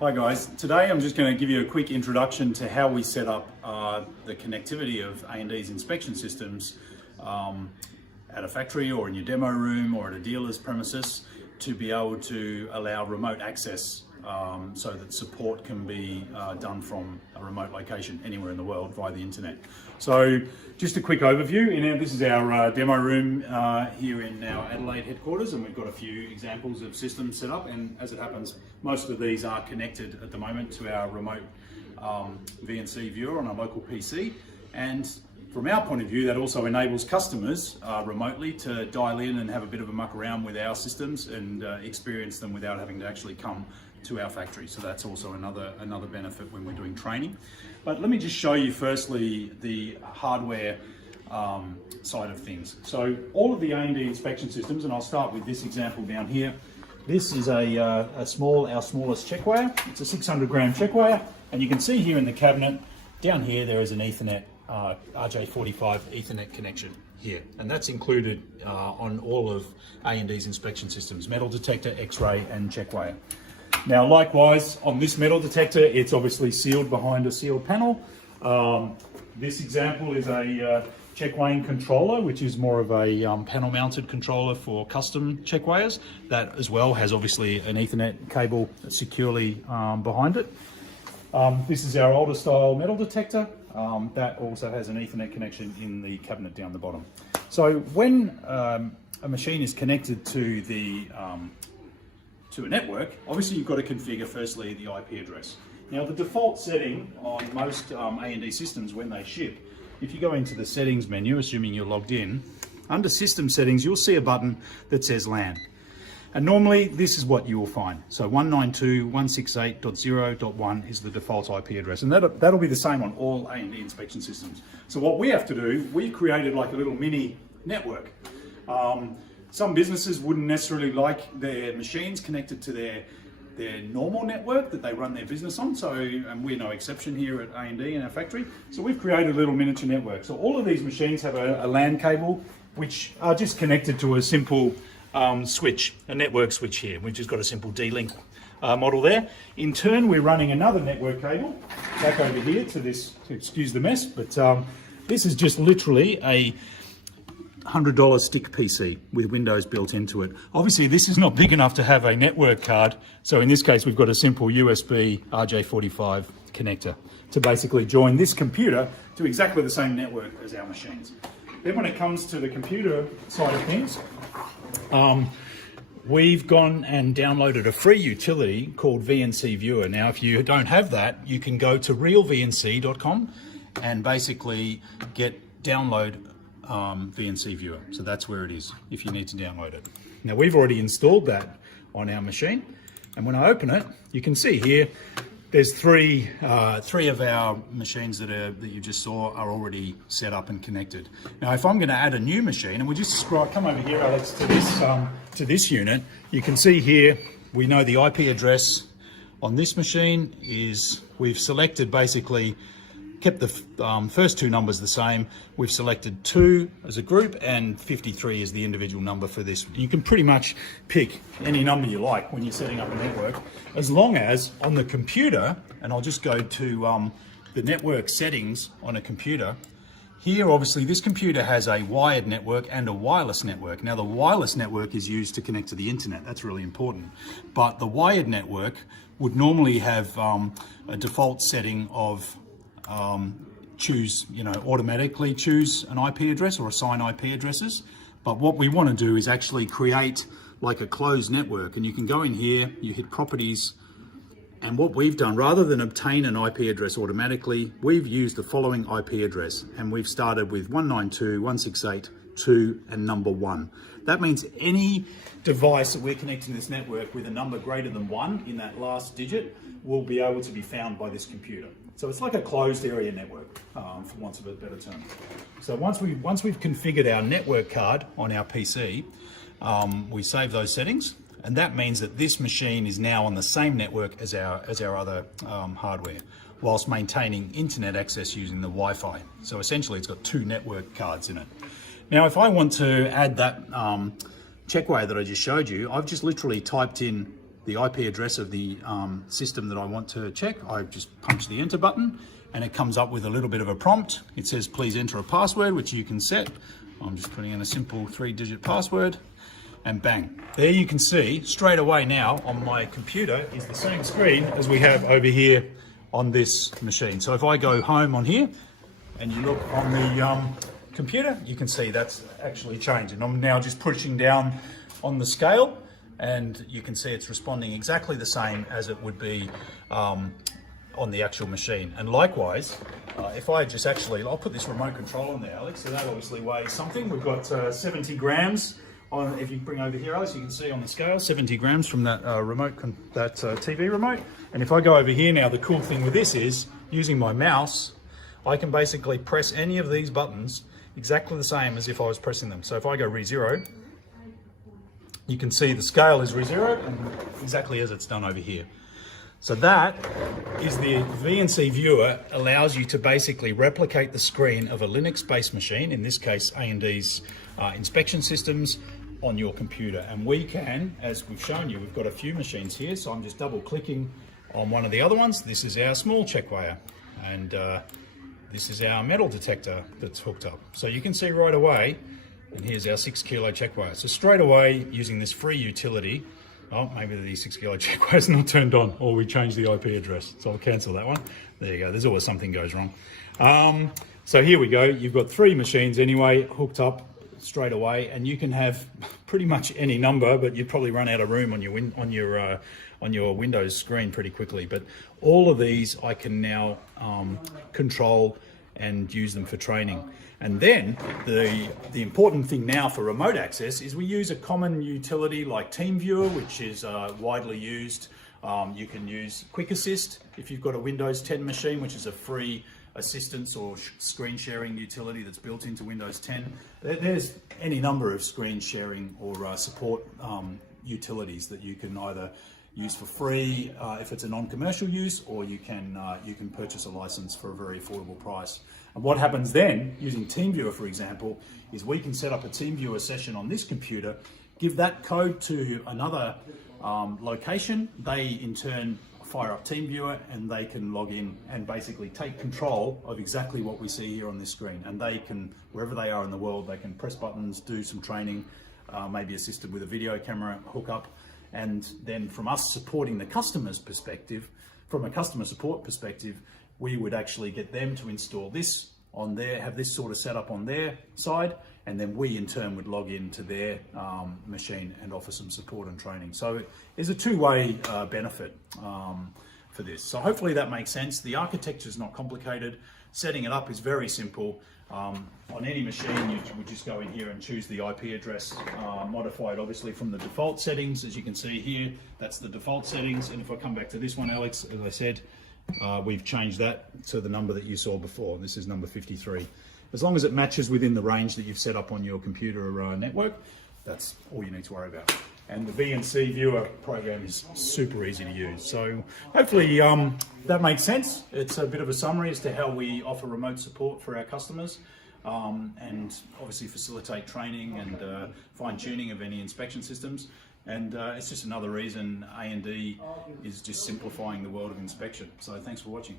Hi guys, today I'm just going to give you a quick introduction to how we set up the connectivity of A&D's inspection systems at a factory or in your demo room or at a dealer's premises to be able to allow remote access so that support can be done from a remote location anywhere in the world via the internet. So just a quick overview. This is our demo room here in our Adelaide headquarters, and we've got a few examples of systems set up, and as it happens, most of these are connected at the moment to our remote VNC viewer on a local PC. And from our point of view, that also enables customers remotely to dial in and have a bit of a muck around with our systems and experience them without having to actually come to our factory. So that's also another benefit when we're doing training. But let me just show you firstly the hardware side of things. So all of the A&D inspection systems, and I'll start with this example down here. This is our smallest check wire. It's a 600 gram check wire, and you can see here in the cabinet down here there is an Ethernet RJ45 Ethernet connection here, and that's included on all of A&D's inspection systems: metal detector, X-ray, and check wire. Now, likewise, on this metal detector, it's obviously sealed behind a sealed panel. This example is a check weighing controller, which is more of a panel-mounted controller for custom check weighers. That as well has obviously an Ethernet cable securely behind it. This is our older style metal detector. That also has an Ethernet connection in the cabinet down the bottom. So when a machine is connected to a network, obviously you've got to configure firstly the IP address. Now, the default setting on most A&D systems when they ship, if you go into the settings menu, assuming you're logged in, under system settings you'll see a button that says LAN. And normally this is what you will find. So 192.168.0.1 is the default IP address, and that'll be the same on all A&D inspection systems. So what we have to do, we created like a little mini network. Some businesses wouldn't necessarily like their machines connected to their normal network that they run their business on, and we're no exception here at A&D in our factory. So we've created a little miniature network. So all of these machines have a LAN cable, which are just connected to a simple switch, a network switch here, which has got a simple D-Link model there. In turn, we're running another network cable back over here to this, excuse the mess, but this is just literally a $100 stick PC with Windows built into it. Obviously, this is not big enough to have a network card, so in this case, we've got a simple USB RJ45 connector to basically join this computer to exactly the same network as our machines. Then when it comes to the computer side of things, we've gone and downloaded a free utility called VNC Viewer. Now, if you don't have that, you can go to realvnc.com and basically download VNC Viewer. So that's where it is if you need to download it. Now, we've already installed that on our machine, and when I open it, you can see here there's three of our machines that you just saw are already set up and connected. Now, if I'm going to add a new machine, and we'll just come over here, Alex, to this unit, you can see here we know the IP address on this machine is, we've selected basically, kept the first two numbers the same. We've selected 2 as a group and 53 is the individual number for this. You can pretty much pick any number you like when you're setting up a network, as long as on the computer, and I'll just go to the network settings on a computer. Here, obviously, this computer has a wired network and a wireless network. Now, the wireless network is used to connect to the internet. That's really important. But the wired network would normally have a default setting of automatically choose an IP address or assign IP addresses. But what we want to do is actually create like a closed network, and you can go in here, you hit properties, and what we've done, rather than obtain an IP address automatically, we've used the following IP address, and we've started with 192.168.2 and number 1. That means any device that we're connecting to this network with a number greater than 1 in that last digit will be able to be found by this computer. So it's like a closed area network, for want of a better term. So once we've configured our network card on our PC, we save those settings, and that means that this machine is now on the same network as our other hardware, whilst maintaining internet access using the Wi-Fi. So essentially, it's got 2 network cards in it. Now, if I want to add that checkway that I just showed you, I've just literally typed in the IP address of the system that I want to check. I just punch the enter button and it comes up with a little bit of a prompt. It says, please enter a password, which you can set. I'm just putting in a simple 3-digit password and bang. There you can see straight away now on my computer is the same screen as we have over here on this machine. So if I go home on here and you look on the computer, you can see that's actually changed. And I'm now just pushing down on the scale and you can see it's responding exactly the same as it would be on the actual machine. And likewise, if I just I'll put this remote control on there, Alex, so that obviously weighs something. We've got 70 grams on, if you bring over here, Alex, you can see on the scale, 70 grams from that TV remote. And if I go over here now, the cool thing with this is, using my mouse, I can basically press any of these buttons exactly the same as if I was pressing them. So if I go re-zero, you can see the scale is re-zeroed and exactly as it's done over here. So that is the VNC viewer, allows you to basically replicate the screen of a Linux-based machine, in this case AND's inspection systems, on your computer. And we can, as we've shown you, we've got a few machines here, so I'm just double clicking on one of the other ones. This is our small check weigher, and this is our metal detector that's hooked up. So you can see right away, and here's our 6 kilo check weigher. So straight away, using this free utility, oh, maybe the 6 kilo check weigher is not turned on, or we changed the IP address. So I'll cancel that one. There you go. There's always something goes wrong. So here we go. You've got 3 machines anyway hooked up straight away, and you can have pretty much any number, but you'd probably run out of room on your Windows screen pretty quickly. But all of these I can now control and use them for training. And then the important thing now for remote access is we use a common utility like TeamViewer, which is widely used. You can use Quick Assist if you've got a Windows 10 machine, which is a free assistance or screen sharing utility that's built into Windows 10. There's any number of screen sharing or support utilities that you can either use for free if it's a non-commercial use, or you can purchase a license for a very affordable price. And what happens then, using TeamViewer for example, is we can set up a TeamViewer session on this computer, give that code to another location. They in turn fire up TeamViewer and they can log in and basically take control of exactly what we see here on this screen. And they can, wherever they are in the world, they can press buttons, do some training, maybe assisted with a video camera hookup. And then from us supporting the customer's perspective, from a customer support perspective, we would actually get them to install this on their, have this sort of setup on their side, and then we in turn would log into their machine and offer some support and training. So there's a two-way benefit for this. So hopefully that makes sense. The architecture is not complicated. Setting it up is very simple. On any machine, you would just go in here and choose the IP address, modify it obviously from the default settings. As you can see here, that's the default settings. And if I come back to this one, Alex, as I said, we've changed that to the number that you saw before. This is number 53. As long as it matches within the range that you've set up on your computer network, that's all you need to worry about. And the VNC viewer program is super easy to use. So hopefully that makes sense. It's a bit of a summary as to how we offer remote support for our customers, and obviously facilitate training and fine tuning of any inspection systems. And it's just another reason A&D is just simplifying the world of inspection. So thanks for watching.